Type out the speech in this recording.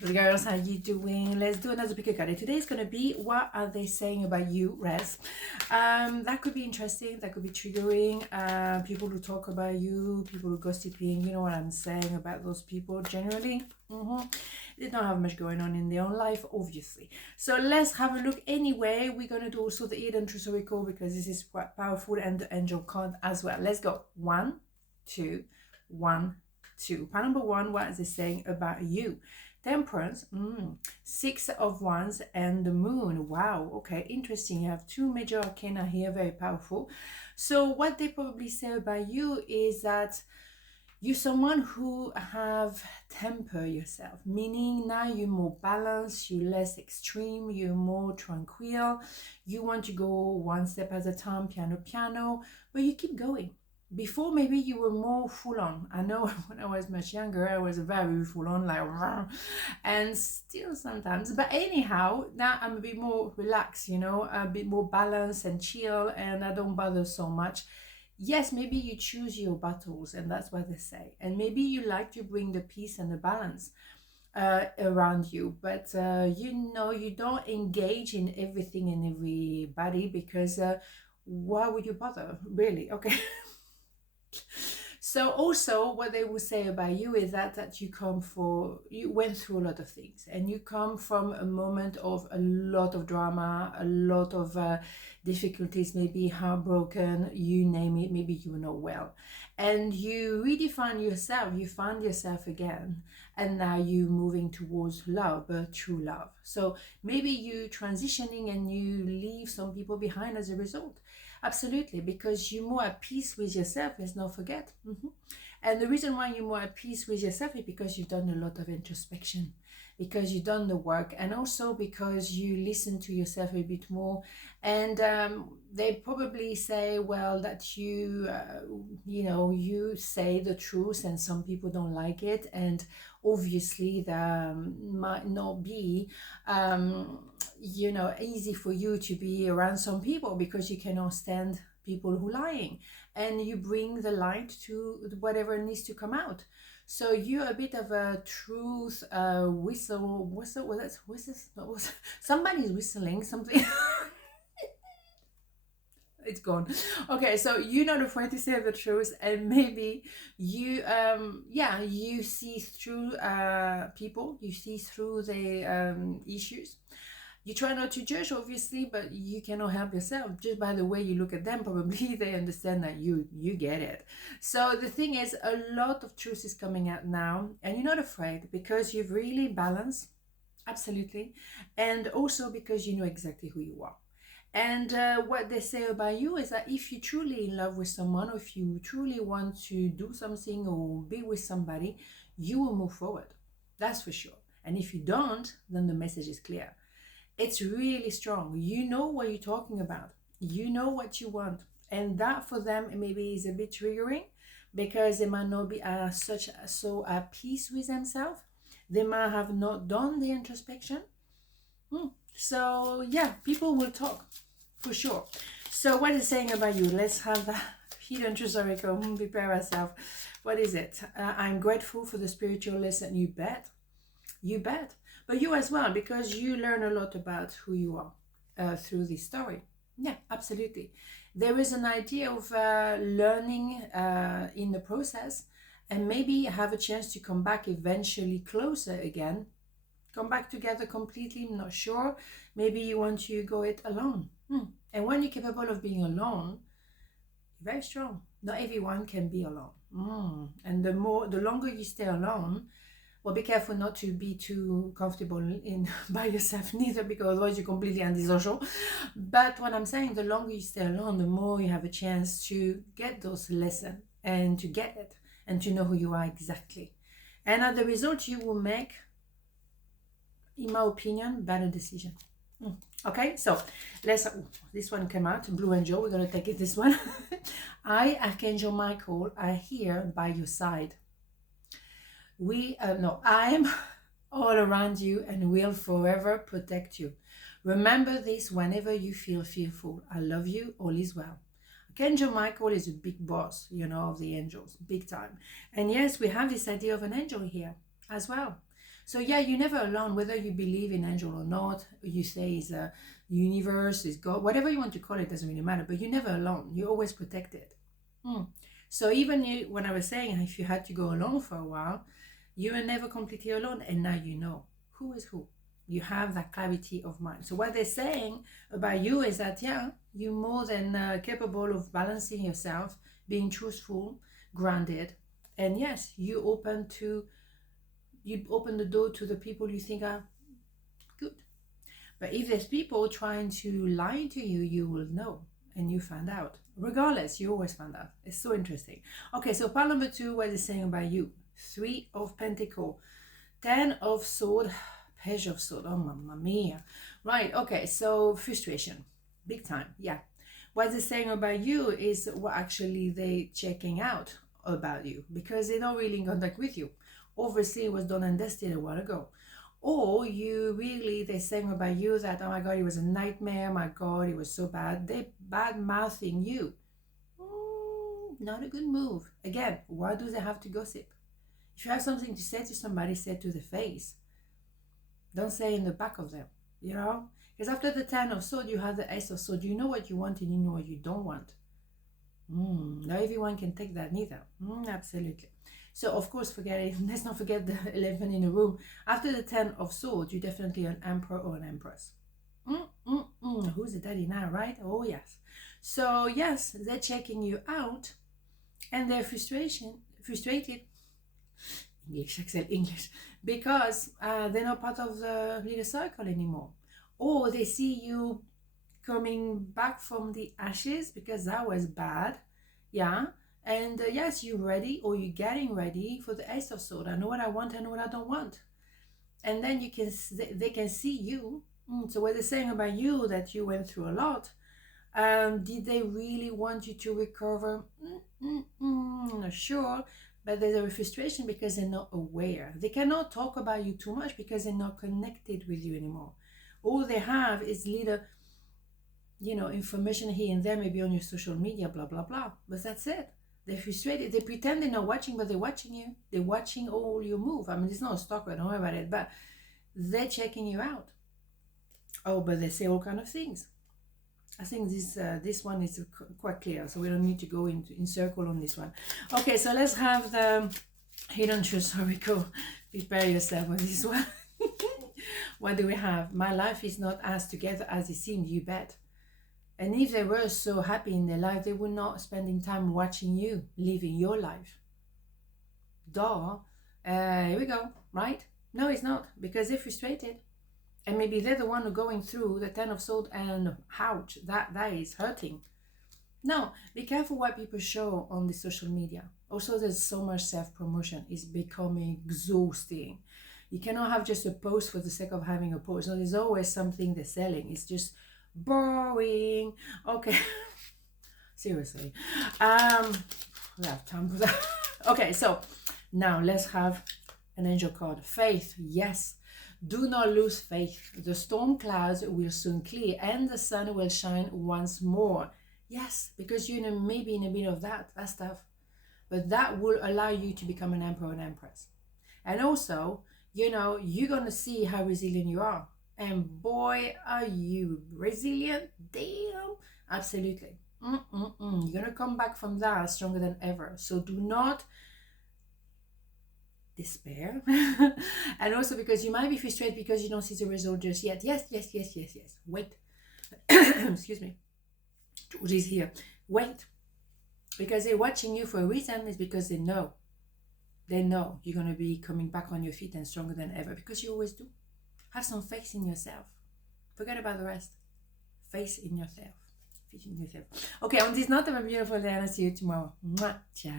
Girls, how you doing? Let's do another pick a card. Today is going to be what are they saying about you, Res. That could be interesting, that could be triggering. People who talk about you, people who gossiping, you know what I'm saying about those people generally. They don't have much going on in their own life, obviously. So let's have a look anyway. We're going to do also the hidden truth oracle because this is quite powerful, and the angel card as well. Let's go. 1, 2, 1, 2. Part number 1, what is it saying about you? Temperance, 6 of Wands, and the Moon. Wow, okay, interesting. You have 2 major arcana here, very powerful. So what they probably say about you is that you're someone who have temper yourself, meaning now you're more balanced, you're less extreme, you're more tranquil. You want to go one step at a time, piano, but you keep going. Before, maybe you were more full on. I know when I was much younger, I was very full on, like, and still sometimes. But anyhow, now I'm a bit more relaxed, you know, a bit more balanced and chill, and I don't bother so much. Yes, maybe you choose your battles, and that's what they say. And maybe you like to bring the peace and the balance around you, but you know, you don't engage in everything and everybody because why would you bother, really? Okay. So also what they will say about you is that you went through a lot of things, and you come from a moment of a lot of drama, a lot of difficulties, maybe heartbroken, you name it, maybe you know well, and you redefine yourself, you find yourself again, and now you moving towards love, true love. So maybe you transitioning and you leave some people behind as a result. Absolutely, because you're more at peace with yourself, let's not forget. And the reason why you're more at peace with yourself is because you've done a lot of introspection, because you've done the work, and also because you listen to yourself a bit more. And they probably say, well, that you know, you say the truth, and some people don't like it. And obviously, that might not be you know, easy for you to be around some people because you cannot stand people who lying, and you bring the light to whatever needs to come out. So you're a bit of a truth whistle. Well, that's whistle. Somebody's whistling something. It's gone. Okay, so you're not afraid to say the truth, and maybe you yeah, you see through people, you see through the issues. You try not to judge, obviously, but you cannot help yourself. Just by the way you look at them, probably they understand that you get it. So the thing is, a lot of truth is coming out now, and you're not afraid because you've really balanced, absolutely, and also because you know exactly who you are. And what they say about you is that if you're truly in love with someone, or if you truly want to do something or be with somebody, you will move forward. That's for sure. And if you don't, then the message is clear. It's really strong. You know what you're talking about. You know what you want. And that for them maybe is a bit triggering because they might not be so at peace with themselves. They might have not done the introspection. So yeah, people will talk for sure. So what is it saying about you? Let's have the hidden truth oracle. Prepare ourselves. What is it? I'm grateful for the spiritual lesson. You bet. You bet. But you as well, because you learn a lot about who you are through this story. Yeah, absolutely. There is an idea of learning in the process, and maybe have a chance to come back eventually closer again. Come back together completely, I'm not sure. Maybe you want to go it alone. And when you're capable of being alone, you're very strong. Not everyone can be alone. And the longer you stay alone, well, be careful not to be too comfortable in by yourself neither, because otherwise you're completely antisocial. But what I'm saying, the longer you stay alone, the more you have a chance to get those lessons and to get it and to know who you are exactly. And as a result, you will make, in my opinion, better decision. Okay, so this one came out, Blue Angel, we're going to take it, this one. I, Archangel Michael, are here by your side. I am all around you and will forever protect you. Remember this whenever you feel fearful. I love you, all is well. Archangel Michael is a big boss, you know, of the angels, big time. And yes, we have this idea of an angel here as well. So yeah, you're never alone, whether you believe in angel or not, you say is a universe, is God, whatever you want to call it, doesn't really matter, but you're never alone. You're always protected. So even when I was saying if you had to go alone for a while, you were never completely alone, and now you know who is who. You have that clarity of mind. So what they're saying about you is that, yeah, you're more than capable of balancing yourself, being truthful, grounded, and yes, you open the door to the people you think are good. But if there's people trying to lie to you, you will know, and you find out. Regardless, you always find out. It's so interesting. Okay, so part number 2, what is saying about you? 3 of Pentacles, 10 of Swords, Page of Swords. Oh, mamma mia. Right, okay, so frustration, big time, yeah. What they're saying about you is what actually they checking out about you, because they're not really in contact with you. Obviously, it was done and dusted a while ago. Or they're saying about you that, oh my God, it was a nightmare, my God, it was so bad. They're bad-mouthing you. Not a good move. Again, why do they have to gossip? If you have something to say to somebody, say it to the face. Don't say in the back of them, you know? Because after the 10 of Swords, you have the Ace of Swords. You know what you want and you know what you don't want. Not everyone can take that neither. Absolutely. So, of course, let's not forget the 11 in the room. After the 10 of Swords, you're definitely an Emperor or an Empress. Who's the daddy now, right? Oh, yes. So, yes, they're checking you out, and they're frustrated. English, Axelle, English. Because they're not part of the leader circle anymore. Or they see you coming back from the ashes, because that was bad. Yeah. And yes, you're ready, or you're getting ready for the Ace of Swords. I know what I want, I know what I don't want. And then they can see you. So what they're saying about you, that you went through a lot, did they really want you to recover? Not sure. But there's a frustration because they're not aware. They cannot talk about you too much because they're not connected with you anymore. All they have is little, information here and there, maybe on your social media, blah, blah, blah. But that's it. They're frustrated. They pretend they're not watching, but they're watching you. They're watching all your move. I mean, it's not a stalker, don't worry about it. But they're checking you out. Oh, but they say all kind of things. I think this one is quite clear, so we don't need to go in circle on this one. Okay, so let's have the hidden truth. Here we go. Prepare yourself on this one. What do we have? My life is not as together as it seemed, you bet. And if they were so happy in their life, they would not spending time watching you, living your life. Duh. Here we go, right? No, it's not, because they're frustrated. And maybe they're the one who going through the 10 of Swords, and ouch, that is hurting. Now, be careful what people show on the social media. Also, there's so much self-promotion. It's becoming exhausting. You cannot have just a post for the sake of having a post. No, there's always something they're selling. It's just boring. Okay. Seriously. We have time for that. Okay, so now let's have an angel card. Faith, yes. Do not lose faith. The storm clouds will soon clear and the sun will shine once more. Yes, because you're maybe in a bit of that stuff. But that will allow you to become an emperor and empress. And also, you're going to see how resilient you are. And boy, are you resilient. Damn. Absolutely. You're going to come back from that stronger than ever. So do not despair. And also because you might be frustrated because you don't see the result just yet. Yes. Wait. Excuse me. George is here. Wait. Because they're watching you for a reason. Is because they know you're going to be coming back on your feet and stronger than ever, because you always do. Have some faith in yourself. Forget about the rest. Faith in yourself. Okay, on this note, have a beautiful day and I'll see you tomorrow. Mwah. Ciao.